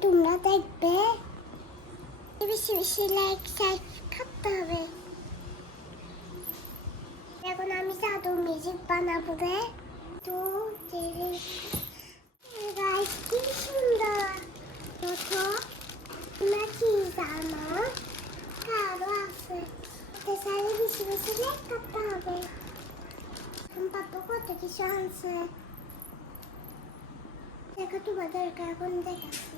তোমরা দেখবে বেশি বেশি লাইক সাইক করতে হবে এখন আমি জাদু মিউজিক বানাবো রে তো গাইস কি সুন্দর দেখো তোমরা কি জানো কারও আছে তো সারি বেশি বেশি লাইক করতে হবে পাপা কত কিছু আনছে দেখো তোমাদেরকে এখন দেখাচ্ছি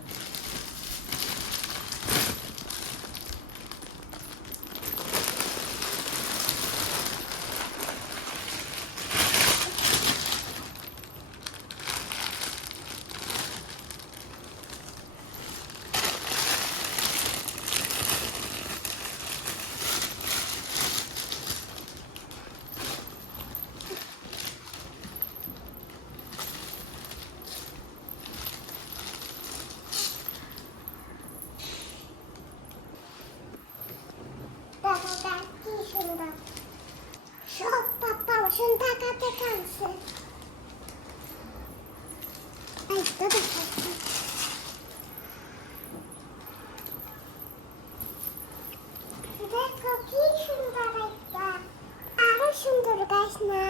দেখো গাছ কি সুন্দর সব পাপা ওষুধ টাকাতে কানছে এই তো দেখাচ্ছি দেখো কি সুন্দর একটা আরও সুন্দর গাছ না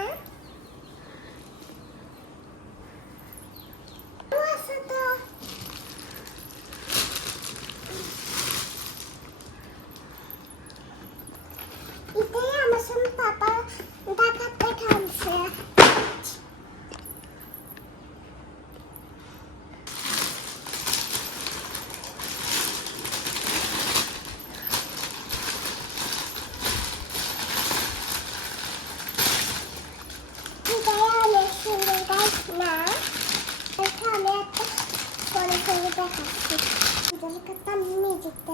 ও আছে তো এটাই আমার সঙ্গে পাপা ডাকাতে খাচ্ছে এটাই অনেক সুন্দর গাছ না এটা আমি একটা পরে করে দেখাচ্ছি এটাকে একটা মিউজিক দেখাবো তো দিদি ওয়াও কি সুন্দর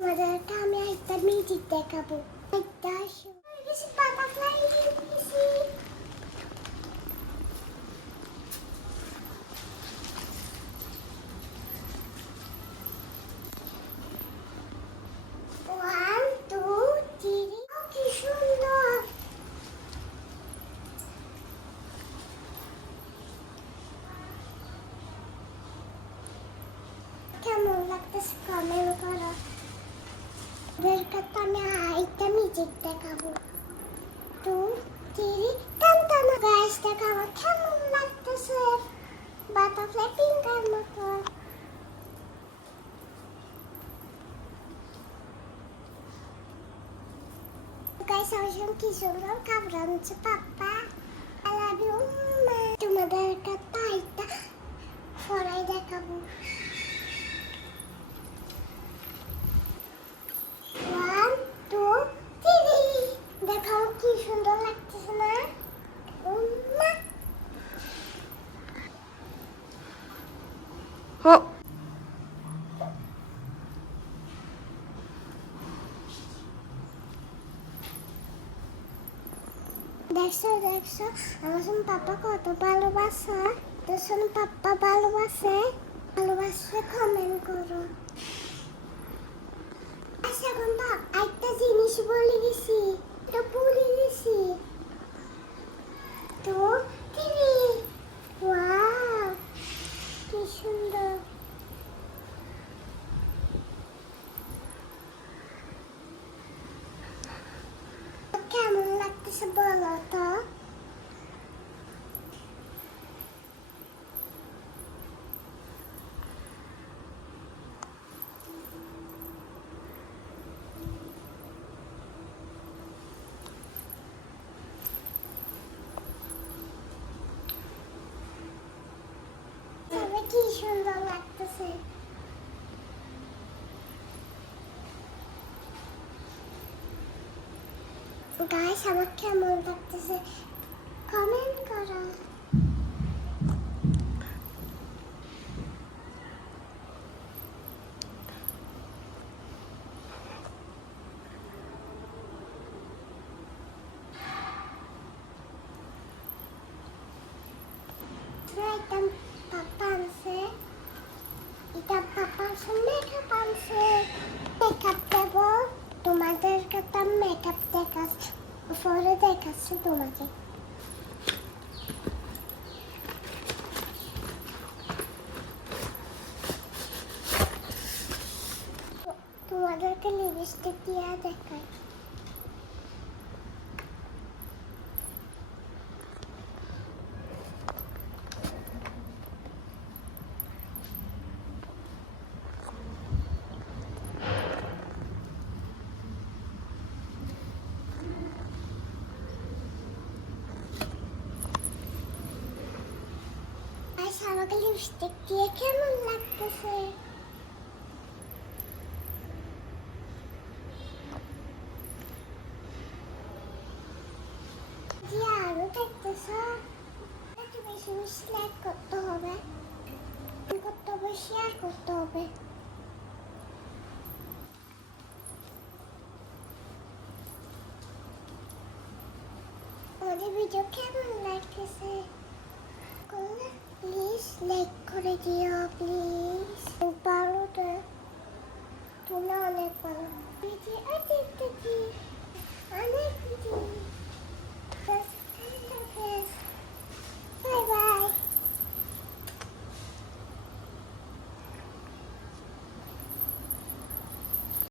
মজাটা আমি একটা মিউজিক দেখাবো একটা কিছু বাটারফ্লাই কিছু ওয়ান টু থ্রি কি সুন্দর কেমন লাগতেছে কমেন্ট করো ওদেরকে তো আমি আরেকটা মিউজিক দেখাবো টু থ্রি টান টান গাছ দেখাবো কেমন লাগতেছে বাটারফ্লাই পিঙ্কের মতো আমার সঙ্গে কি সুন্দর খাবার পাপ্পা আই লাভ ইউ তোমাদেরকে তাইটা ফরাই দেখাবো টু থ্রি দেখাও কি সুন্দর লাগতেছে না উম্মা। 어? দেখছ দেখছ? আমার সঙ্গে পাপা কত ভালোবাসা। তোর সঙ্গে পাপ্পা ভালোবাসে। ভালোবাসে কমেন্ট করো। আচ্ছা বন্ধু একটা জিনিস বলে গেছি এটা ভুলে দিছি তো টিভি ওয়াও কি সুন্দর কেমন লাগতেছে বলো তো তবে কি সুন্দর লাগতেছে গাইস আমার কেমন লাগতেছে কমেন্ট করো এটা পাপা আনছে এটা পাপা আনছে মেকআপ দেব তোমাদের কথা মেকআপ দেখাচ্ছে পরে দেখাচ্ছে তোমাকে। তোমাদেরকে লিপস্টিক দিয়ে দেখাই আচ্ছা আমাকে লিপস্টিক দিয়ে কেমন লাগতেছে? আরও দেখতেছ? একটু বেশি বেশি লাইক করতে হবে। করতে হবে শেয়ার করতে হবে। আমাদের ভিডিও কেমন লাগতেছে? প্লিজ লাইক করে দিও প্লিজ ভালো তোমরা অনেক ভালো আছে কি